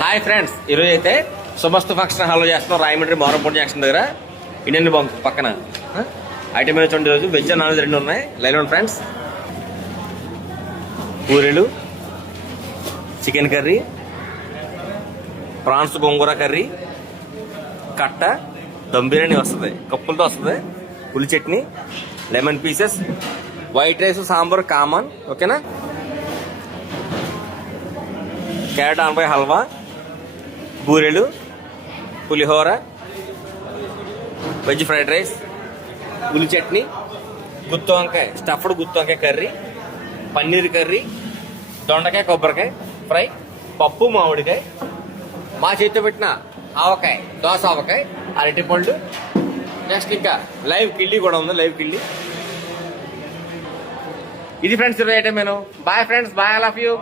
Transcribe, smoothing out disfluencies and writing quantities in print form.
Hi friends, ఈరోజు అయితే శుభస్తు function హాల్లో చేస్తున్నాం. రాయమండ్రి మోరంపూడి జంక్షన్ దగ్గర ఇండియన్ బంక్ పక్కన. ఐటమ్ మీద చూడండి, ఈరోజు వెజ్ నాన్ వెజ్ రెండు ఉన్నాయి. లైన్ ఫ్రెండ్స్, పూరీలు, చికెన్ కర్రీ, ప్రాన్స్ గోంగూర కర్రీ, కట్ట, దమ్ బిర్యానీ వస్తుంది, కప్పులతో వస్తుంది, ఉల్లి chutney, lemon pieces, white rice, sambar common. ఓకేనా? క్యారెట్ ఆనపకాయ హల్వా, బూరెలు, పులిహోర, వెజ్ ఫ్రైడ్ రైస్, ఉల్లి చట్నీ, గుత్తి వంకాయ, స్టఫ్డ్ గుత్తి వంకాయ కర్రీ, పన్నీర్ కర్రీ, దొండకాయ కొబ్బరికాయ ఫ్రై, పప్పు మామిడికాయ, మా చేతితో పెట్టిన ఆవకాయ, దోస ఆవకాయ, అరటిపళ్ళు, నెక్స్ట్ ఇంకా లైవ్ కిళ్ళి కూడా ఉంది. లైవ్ కిళ్ళి. ఇది ఫ్రెండ్స్ ఈరోజు item. Bye friends, bye, I love you.